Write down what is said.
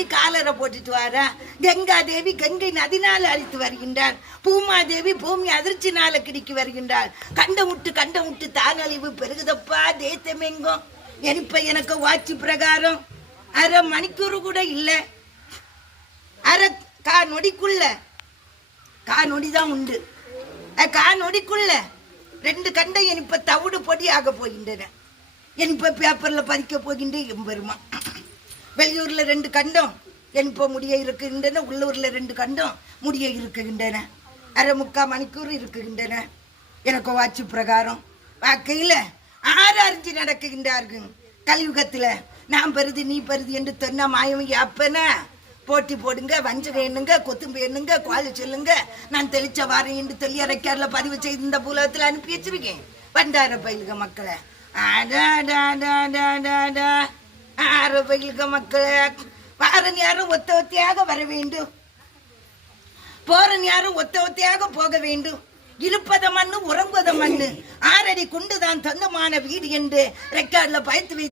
போய் காலரை போட்டுட்டு வாரா. கங்கா தேவி கங்கை நதினால அழித்து வருகின்றாள். பூமாதேவி பூமி அதிர்ச்சினால கிடிக்கு வருகின்றாள். கண்டம் விட்டு தானழிவு பெருகுதப்பா தேசமெங்கும். இப்ப எனக்கு வாட்சி பிரகாரம் அரை மணிக்கூறு கூட இல்லை, அரை காணொடிதான் உண்டு. காணொடிக்குள்ள 2 கண்டம் இப்ப தவிடு பொடி ஆக போகின்றன. இப்ப பேப்பர்ல பதிக்க போகின்றேன் எம்பெருமா. வெளியூர்ல 2 கண்டம் இப்ப முடிய இருக்குகின்றன, உள்ளூர்ல 2 கண்டம் முடிய இருக்குகின்றன, அரை முக்கால் மணிக்கூர் இருக்குகின்றன. எனக்கு வாட்சி பிரகாரம் வாக்கையில ஆராய்ச்சி நடக்குகின்றார்கள். கலியுகத்துல நான் பெருது நீ பெருது என்று சொன்ன மாயம் அப்பன போட்டி போடுங்க, வஞ்சகம் எண்ணுங்க, கொத்தும்பு எண்ணுங்க, குவாலி சொல்லுங்க, நான் தெளிச்ச வாரம் என்று சொல்லி அரைக்காரில் பதிவு செய்து இந்த பூலகத்தில் அனுப்பி வச்சிருக்கேன். வண்டார பயிலுக மக்களை, ஆறு பயிலுக மக்களை, வாரன் யாரும் ஒத்தையாக வர வேண்டும், போறன் யாரும் ஒத்தையாக போக வேண்டும். இருப்பத மண்ணு உறங்குவத மண்ணு, 6 அடி குண்டுதான் சொந்தமான வீடு என்று ரெக்கார்ட்ல பயத்து